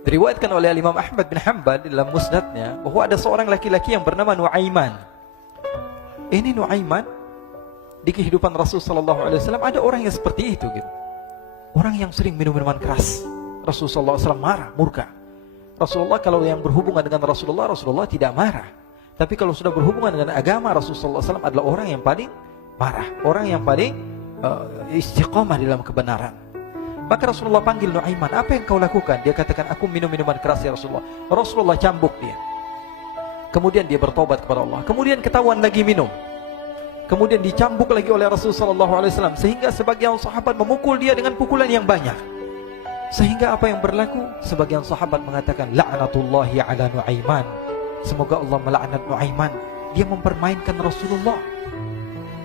Diriwayatkan oleh Imam Ahmad bin Hanbal dalam musnadnya bahwa ada seorang laki-laki yang bernama Nuaiman. Ini Nuaiman di kehidupan Rasul sallallahu alaihi wasallam ada orang yang seperti itu gitu. Orang yang sering minum minuman keras. Rasul sallallahu alaihi wasallam marah, murka. Rasulullah kalau yang berhubungan dengan Rasulullah tidak marah. Tapi kalau sudah berhubungan dengan agama, Rasul sallallahu alaihi wasallam adalah orang yang paling marah, orang yang paling istiqamah dalam kebenaran. Maka Rasulullah panggil Nuaiman, apa yang kau lakukan? Dia katakan, aku minum minuman keras ya Rasulullah. Rasulullah cambuk dia. Kemudian dia bertobat kepada Allah. Kemudian ketahuan lagi minum. Kemudian dicambuk lagi oleh Rasulullah SAW. Sehingga sebagian sahabat memukul dia dengan pukulan yang banyak. Sehingga apa yang berlaku? Sebagian sahabat mengatakan, la'natullahi ala Nuaiman. Semoga Allah melaknat Nuaiman. Dia mempermainkan Rasulullah.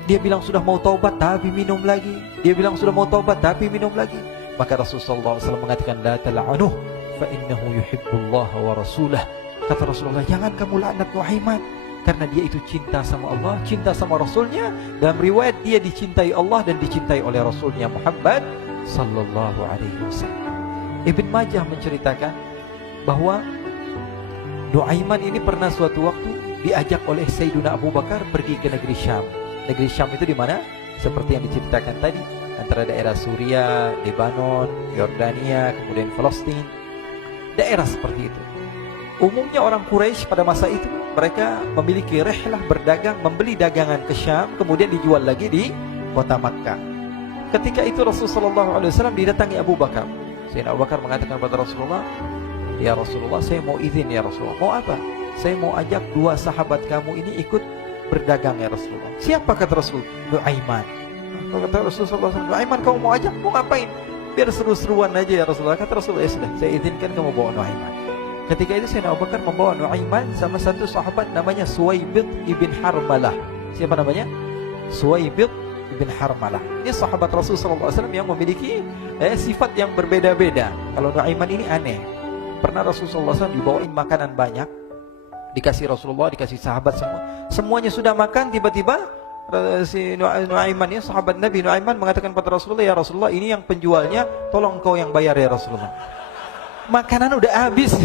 Dia bilang sudah mau taubat tapi minum lagi. Dia bilang sudah mau taubat tapi minum lagi. Maka Rasulullah SAW mengatakan, la tal'anuh fa innahu yuhibbullah wa rasulah. Kata Rasulullah, jangan kamu laknat Nuaiman, karena dia itu cinta sama Allah, cinta sama Rasulnya. Dalam riwayat dia dicintai Allah dan dicintai oleh Rasulnya Muhammad sallallahu alaihi wasallam. Ibn Majah menceritakan bahwa Nuaiman ini pernah suatu waktu diajak oleh Sayyidina Abu Bakar pergi ke negeri Syam. Negeri Syam itu di mana? Seperti yang diceritakan tadi, antara daerah Suriah, Lebanon, Yordania, kemudian Palestina. Daerah seperti itu. Umumnya orang Quraisy pada masa itu mereka memiliki rihlah berdagang, membeli dagangan ke Syam, kemudian dijual lagi di kota Makkah. Ketika itu Rasulullah SAW didatangi Abu Bakar. Sayyidina Abu Bakar mengatakan kepada Rasulullah, ya Rasulullah, saya mau izin ya Rasulullah. Mau apa? Saya mau ajak dua sahabat kamu ini ikut berdagang ya Rasulullah. Siapa kata Rasul? Nuaiman. Kata Rasulullah SAW, Nuaiman kamu mau ajak? Mau ngapain? Biar seru-seruan aja ya Rasulullah. Kata Rasulullah, ya sudah, saya izinkan kamu bawa Nuaiman. Ketika itu Sayyidina Abu Bakar membawa Nuaiman sama satu sahabat namanya Suwaibid ibn Harmalah. Siapa namanya? Suwaibid ibn Harmalah. Ini sahabat Rasulullah SAW yang memiliki sifat yang berbeda-beda. Kalau Nuaiman ini aneh. Pernah Rasulullah SAW dibawain makanan banyak, dikasih Rasulullah, dikasih sahabat semua. Semuanya sudah makan, tiba-tiba si Nuaiman ini, sahabat Nabi Nuaiman mengatakan kepada Rasulullah, ya Rasulullah, ini yang penjualnya, tolong kau yang bayar ya Rasulullah. Makanan udah habis.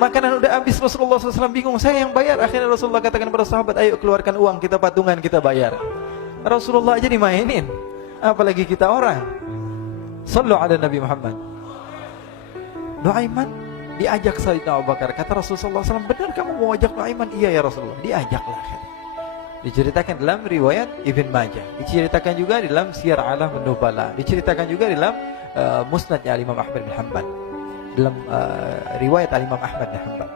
Makanan udah habis. Rasulullah SAW bingung, saya yang bayar. Akhirnya Rasulullah katakan kepada sahabat, ayo keluarkan uang, kita patungan, kita bayar. Rasulullah aja dimainin, apalagi kita orang. Sallu ala Nabi Muhammad. Nuaiman diajak Sayyidina Abu Bakar. Kata Rasulullah SAW, benar kamu mau ajak Nuaiman? Iya ya Rasulullah. Diajaklah. Diceritakan dalam riwayat Ibn Majah. Diceritakan juga dalam Siyar A'lam An-Nubala. Diceritakan juga dalam musnadnya Imam Ahmad bin Hanbal. Dalam riwayat Imam Ahmad bin Hanbal.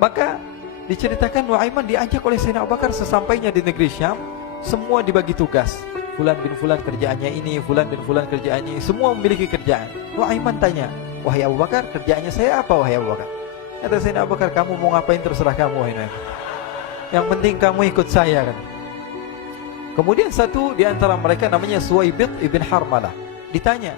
Maka diceritakan Nuaiman diajak oleh Sayyidina Abu Bakar. Sesampainya di negeri Syam, semua dibagi tugas. Fulan bin Fulan kerjaannya ini, Fulan bin Fulan kerjaannya ini. Semua memiliki kerjaan. Nuaiman tanya, wahai Abu Bakar, kerjaannya saya apa wahai Abu Bakar? Kata Sayyidina Abu Bakar, kamu mau ngapain terserah kamu wahai Nuaiman. Yang penting kamu ikut saya kan. Kemudian satu di antara mereka namanya Suwaibid ibn Harmalah. Ditanya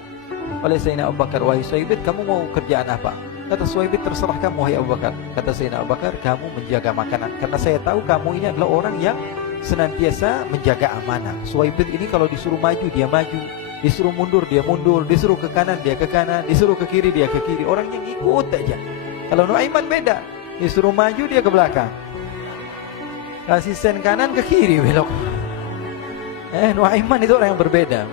oleh Sayyidina Abu Bakar, wahai Suwaibid, kamu mau kerjaan apa? Kata Suwaibid, terserah kamu wahai Abu Bakar. Kata Sayyidina Abu Bakar, kamu menjaga makanan, karena saya tahu kamu ini adalah orang yang senantiasa menjaga amanah. Suwaibid ini kalau disuruh maju dia maju, disuruh mundur dia mundur, disuruh ke kanan dia ke kanan, disuruh ke kiri dia ke kiri. Orang yang ikut aja. Kalau Nuaiman beda, disuruh maju dia ke belakang, kasih sen kanan ke kiri belok. Nuaiman itu orang yang berbeda.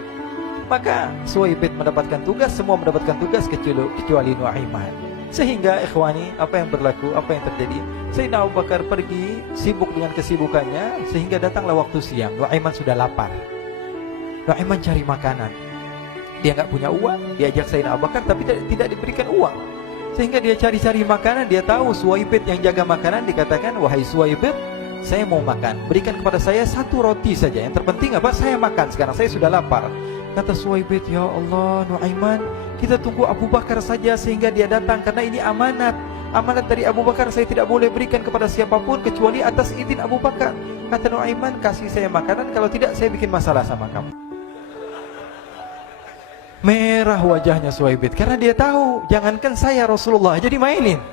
Maka Suwaibid mendapatkan tugas, semua mendapatkan tugas kecuali Nuaiman. Sehingga ikhwani, apa yang berlaku, apa yang terjadi? Sayyidina Abu Bakar pergi sibuk dengan kesibukannya, sehingga datanglah waktu siang. Nuaiman sudah lapar. Nuaiman cari makanan. Dia nggak punya uang, diajak Sayyidina Abu Bakar tapi tidak diberikan uang. Sehingga dia cari-cari makanan, dia tahu Suwaibid yang jaga makanan, dikatakan, wahai Suwaibid, saya mau makan, berikan kepada saya satu roti saja. Yang terpenting apa? Saya makan sekarang, saya sudah lapar. Kata Suwaibid, ya Allah Nuaiman, kita tunggu Abu Bakar saja sehingga dia datang, karena ini amanat. Amanat dari Abu Bakar, saya tidak boleh berikan kepada siapapun kecuali atas izin Abu Bakar. Kata Nuaiman, kasih saya makanan, kalau tidak saya bikin masalah sama kamu. Merah wajahnya Suwaibid, karena dia tahu, jangankan saya Rasulullah jadi mainin.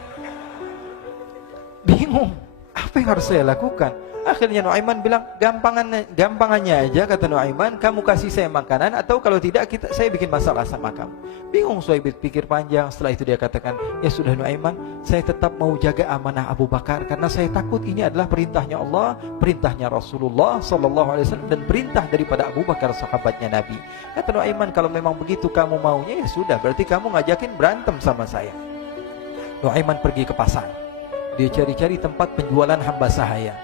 Bingung, apa yang harus saya lakukan? Akhirnya Nuaiman bilang, gampangannya aja, kata Nuaiman, kamu kasih saya makanan, atau kalau tidak saya bikin masalah sama kamu. Bingung Suhaib pikir panjang. Setelah itu dia katakan, ya sudah Nuaiman, saya tetap mau jaga amanah Abu Bakar, karena saya takut ini adalah perintahnya Allah, perintahnya Rasulullah SAW, dan perintah daripada Abu Bakar sahabatnya Nabi. Kata Nuaiman, kalau memang begitu kamu maunya, ya sudah, berarti kamu ngajakin berantem sama saya. Nuaiman pergi ke pasar. Dia cari-cari tempat penjualan hamba sahaya.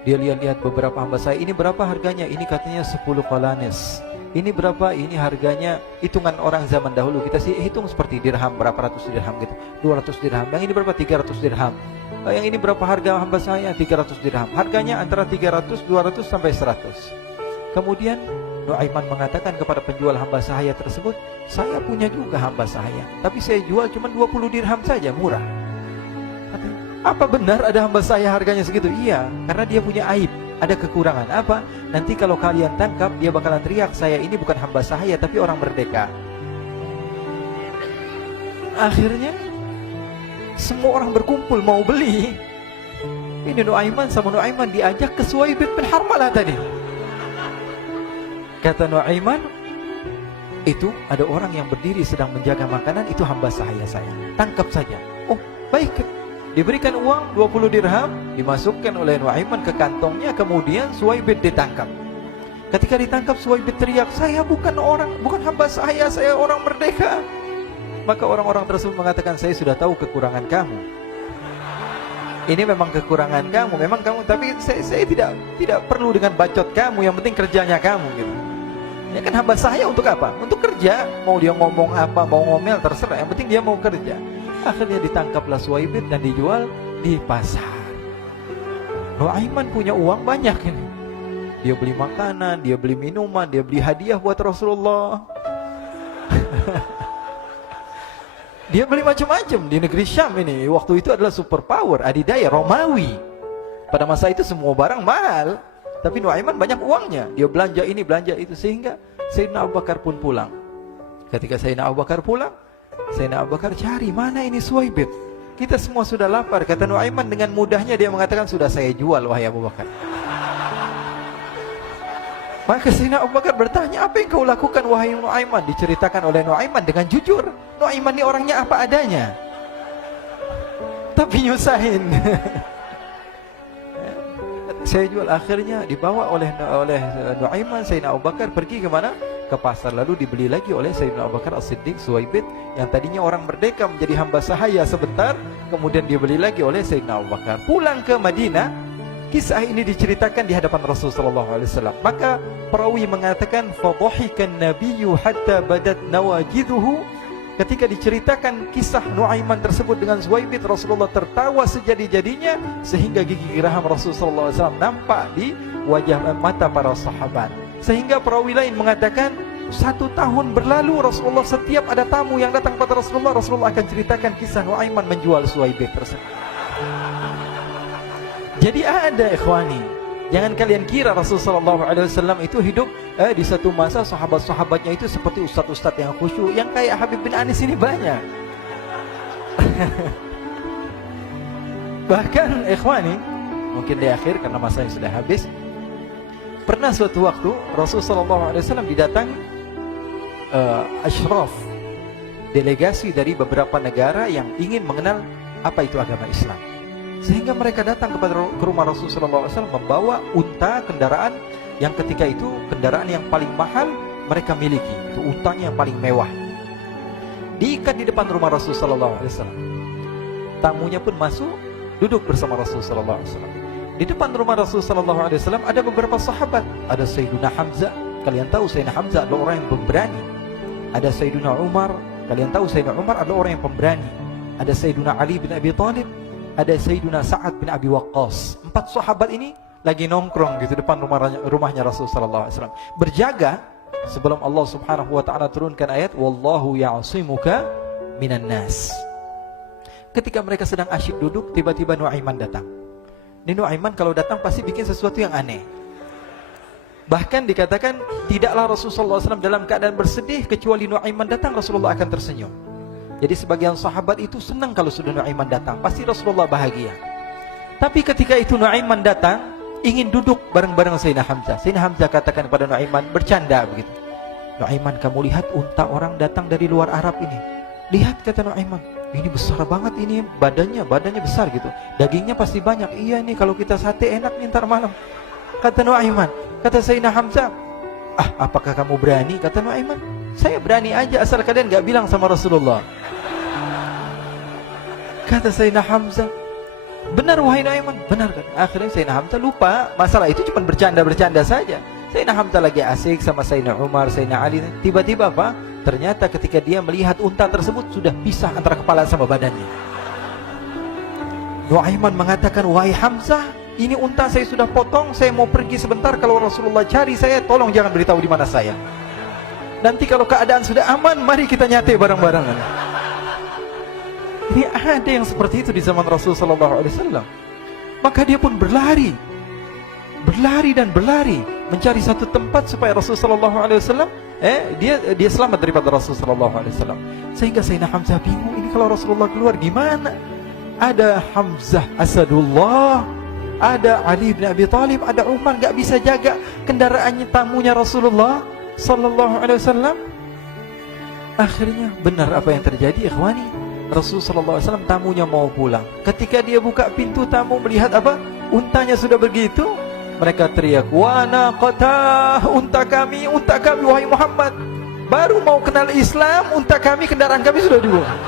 Dia lihat-lihat beberapa hamba sahaya. Ini berapa harganya? Ini katanya 10 qalanis. Ini berapa? Ini harganya, hitungan orang zaman dahulu, kita sih hitung seperti dirham, berapa ratus dirham gitu, 200 dirham. Yang ini berapa? 300 dirham. Yang ini berapa harga hamba sahaya? 300 dirham. Harganya antara 300, 200 sampai 100. Kemudian Nuaiman mengatakan kepada penjual hamba sahaya tersebut, saya punya juga hamba sahaya, tapi saya jual cuma 20 dirham saja, murah. Apa benar ada hamba saya harganya segitu? Iya, karena dia punya aib, ada kekurangan. Apa? Nanti kalau kalian tangkap, dia bakalan teriak, saya ini bukan hamba sahaya, tapi orang merdeka. Akhirnya semua orang berkumpul mau beli. Ini Nuaiman sama Nuaiman diajak ke Suhaib bin Harmalah tadi. Kata Nuaiman, itu ada orang yang berdiri sedang menjaga makanan, itu hamba sahaya saya, tangkap saja. Oh, baik. Diberikan uang 20 dirham, dimasukkan oleh Nuaiman ke kantongnya, kemudian Suhaib ditangkap. Ketika ditangkap, Suhaib teriak, saya bukan hamba saya orang merdeka. Maka orang-orang tersebut mengatakan, saya sudah tahu kekurangan kamu. Ini memang kekurangan kamu, memang kamu, tapi saya tidak perlu dengan bacot kamu, yang penting kerjanya kamu gitu. Ya kan hamba saya untuk apa? Untuk kerja. Mau dia ngomong apa, mau ngomel terserah, yang penting dia mau kerja. Akhirnya ditangkaplah Suhaib dan dijual di pasar. Nuaiman punya uang banyak ini. Dia beli makanan, dia beli minuman, dia beli hadiah buat Rasulullah. Dia beli macam-macam di negeri Syam ini. Waktu itu adalah superpower, adidaya, Romawi. Pada masa itu semua barang mahal, tapi Nuaiman banyak uangnya. Dia belanja ini, belanja itu, sehingga Sayyidina Abu Bakar pun pulang. Ketika Sayyidina Abu Bakar pulang, Sayyidina Abu Bakar cari, mana ini Suhaib? Kita semua sudah lapar. Kata Nuaiman dengan mudahnya dia mengatakan, sudah saya jual wahai Abu Bakar. Maka Sayyidina Abu Bakar bertanya, apa yang kau lakukan wahai Nuaiman? Diceritakan oleh Nuaiman dengan jujur. Nuaiman ini orangnya apa adanya, tapi nyusahin. Saya jual. Akhirnya dibawa oleh Nuaiman, Sayyidina Abu Bakar pergi ke mana? Ke pasar, lalu dibeli lagi oleh Sayyidina Abu Bakar As-Siddiq, Suhaib yang tadinya orang merdeka menjadi hamba sahaya sebentar, kemudian dibeli lagi oleh Sayyidina Abu Bakar. Pulang ke Madinah, kisah ini diceritakan di hadapan Rasulullah SAW. Maka perawi mengatakan, fadhahikan nabiyyu hatta badat nawajiduhu. Ketika diceritakan kisah Nuaiman tersebut dengan Suhaib, Rasulullah tertawa sejadi-jadinya, sehingga gigi geraham Rasulullah SAW nampak di wajah mata para sahabat. Sehingga perawi lain mengatakan, 1 tahun berlalu Rasulullah, setiap ada tamu yang datang pada Rasulullah, Rasulullah akan ceritakan kisah Nuaiman menjual Suhaib tersebut. Jadi ada ikhwani, jangan kalian kira Rasulullah SAW itu hidup di satu masa sahabat-sahabatnya itu seperti ustaz-ustaz yang khusyuk, yang kayak Habib bin Anis ini banyak. Bahkan ikhwani, mungkin di akhir karena masanya sudah habis, pernah suatu waktu Rasulullah SAW didatangi asyraf, delegasi dari beberapa negara yang ingin mengenal apa itu agama Islam. Sehingga mereka datang ke rumah Rasulullah SAW membawa unta, kendaraan yang ketika itu kendaraan yang paling mahal mereka miliki, itu untanya yang paling mewah. Diikat di depan rumah Rasulullah SAW. Tamunya pun masuk, duduk bersama Rasulullah SAW. Di depan rumah Rasulullah SAW ada beberapa sahabat. Ada Sayyiduna Hamzah. Kalian tahu Sayyidina Hamzah adalah orang yang pemberani. Ada Sayyiduna Umar. Kalian tahu Sayyidina Umar adalah orang yang pemberani. Ada Sayyiduna Ali bin Abi Thalib. Ada Sayyiduna Sa'ad bin Abi Waqqas. 4 sahabat ini lagi nongkrong gitu depan rumahnya Rasulullah SAW, berjaga sebelum Allah Subhanahu wa taala turunkan ayat wallahu ya'simuka minan nas. Ketika mereka sedang asyik duduk, tiba-tiba Nuaiman datang. Ini Nuaiman kalau datang pasti bikin sesuatu yang aneh. Bahkan dikatakan tidaklah Rasulullah SAW dalam keadaan bersedih, kecuali Nuaiman datang Rasulullah akan tersenyum. Jadi sebagian sahabat itu senang kalau sudah Nuaiman datang, pasti Rasulullah bahagia. Tapi ketika itu Nuaiman datang, ingin duduk bareng-bareng Sayyidina Hamzah. Sayyidina Hamzah katakan kepada Nuaiman, bercanda begitu. Nuaiman, kamu lihat unta orang datang dari luar Arab ini. Lihat, kata Nuaiman, ini besar banget ini, badannya besar gitu. Dagingnya pasti banyak. Iya nih, kalau kita sate enak nih ntar malam. Kata Nuaiman. Kata Sayyidina Hamzah, apakah kamu berani? Kata Nuaiman, saya berani aja asal kalian gak bilang sama Rasulullah. Kata Sayyidina Hamzah, benar wahai Nuaiman, benar kan? Akhirnya Sayyidina Hamzah lupa masalah itu, cuma bercanda-bercanda saja. Sayyidina Hamzah lagi asik sama Sayyidina Umar, Sayyidina Ali. Tiba-tiba apa? Ternyata ketika dia melihat unta tersebut sudah pisah antara kepala sama badannya. Nuaiman mengatakan, wahai Hamzah, ini unta saya sudah potong, saya mau pergi sebentar. Kalau Rasulullah cari saya, tolong jangan beritahu di mana saya. Nanti kalau keadaan sudah aman, mari kita nyate bareng-barengan. Ini ada yang seperti itu di zaman Rasulullah SAW. Maka dia pun berlari dan berlari mencari satu tempat supaya Rasulullah SAW dia selamat daripada Rasulullah SAW. Sehingga Sayyidina Hamzah bingung, ini kalau Rasulullah keluar gimana? Ada Hamzah Asadullah, ada Ali bin Abi Thalib, ada Umar, gak bisa jaga kendaraannya, tamunya Rasulullah Sallallahu Alaihi Wasallam. Akhirnya benar apa yang terjadi, ikhwani. Rasulullah SAW tamunya mau pulang. Ketika dia buka pintu tamu melihat apa? Untanya sudah begitu. Mereka teriak, wa naqatah, unta kami wahai Muhammad. Baru mau kenal Islam, unta kami, kendaraan kami sudah dibuang.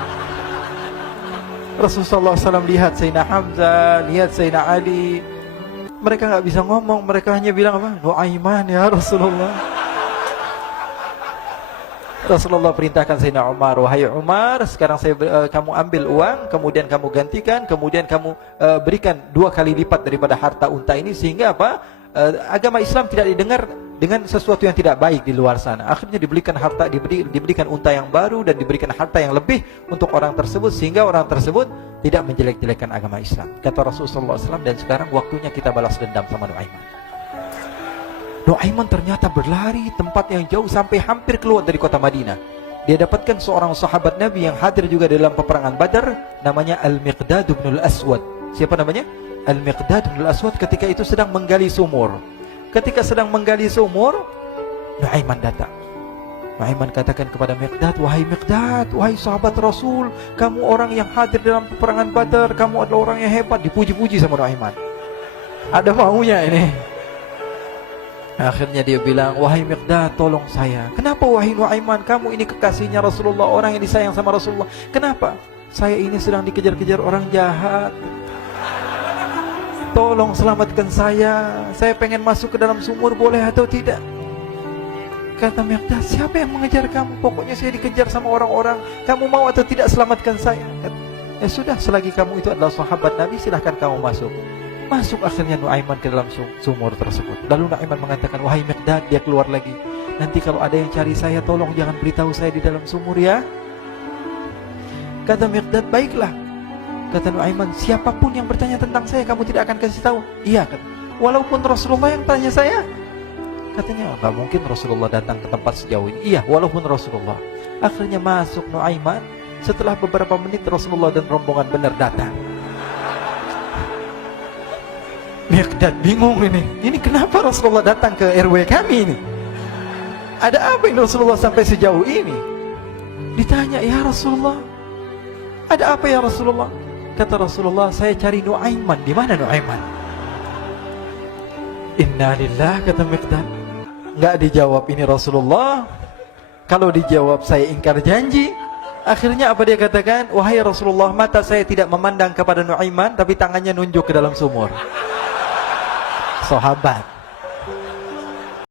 Rasulullah SAW lihat Sayyidina Hamzah, lihat Sayyidina Ali. Mereka gak bisa ngomong, mereka hanya bilang apa? Nuaiman ya Rasulullah. Rasulullah perintahkan Sayyidina Umar, wahai Umar, sekarang kamu ambil uang, kemudian kamu gantikan, kemudian kamu berikan 2 kali lipat daripada harta unta ini, sehingga apa? Agama Islam tidak didengar dengan sesuatu yang tidak baik di luar sana. Akhirnya diberikan harta, diberikan unta yang baru dan diberikan harta yang lebih untuk orang tersebut, sehingga orang tersebut tidak menjelek-jelekan agama Islam. Kata Rasulullah SAW, dan sekarang waktunya kita balas dendam sama Nuaiman. Nuaiman ternyata berlari tempat yang jauh sampai hampir keluar dari kota Madinah. Dia dapatkan seorang sahabat Nabi yang hadir juga dalam peperangan Badar, namanya Al-Miqdad bin Al-Aswad. Siapa namanya? Al-Miqdad bin Al-Aswad ketika itu sedang menggali sumur. Ketika sedang menggali sumur, Nuaiman datang. Nuaiman katakan kepada Miqdad, wahai Miqdad, wahai sahabat Rasul, kamu orang yang hadir dalam peperangan Badar, kamu adalah orang yang hebat. Dipuji-puji sama Nuaiman. Ada maunya ini. Akhirnya dia bilang, wahai Miqdad, tolong saya. Kenapa wahai Nuaiman? Kamu ini kekasihnya Rasulullah, orang yang disayang sama Rasulullah. Kenapa? Saya ini sedang dikejar-kejar orang jahat. Tolong selamatkan saya. Saya pengen masuk ke dalam sumur, boleh atau tidak? Kata Miqdad, siapa yang mengejar kamu? Pokoknya saya dikejar sama orang-orang. Kamu mau atau tidak selamatkan saya? Ya sudah, selagi kamu itu adalah sahabat Nabi, silahkan kamu masuk. Masuk akhirnya Nuaiman ke dalam sumur tersebut. Lalu Nuaiman mengatakan, wahai Miqdad, dia keluar lagi. Nanti kalau ada yang cari saya, tolong jangan beritahu saya di dalam sumur ya. Kata Miqdad, baiklah. Kata Nuaiman, siapapun yang bertanya tentang saya, kamu tidak akan kasih tahu? Iya, kata. Walaupun Rasulullah yang tanya saya? Katanya, enggak mungkin Rasulullah datang ke tempat sejauh ini. Iya, walaupun Rasulullah. Akhirnya masuk Nuaiman. Setelah beberapa menit Rasulullah dan rombongan benar datang. Miqdad bingung ini. Ini kenapa Rasulullah datang ke RW kami ini? Ada apa ini Rasulullah sampai sejauh ini? Ditanya, ya Rasulullah, ada apa ya Rasulullah? Kata Rasulullah, saya cari Nuaiman. Di mana Nuaiman? Innalillah, kata Miqdad. Enggak dijawab ini Rasulullah. Kalau dijawab saya ingkar janji. Akhirnya apa dia katakan? Wahai Rasulullah, mata saya tidak memandang kepada Nuaiman, tapi tangannya nunjuk ke dalam sumur. Sahabat.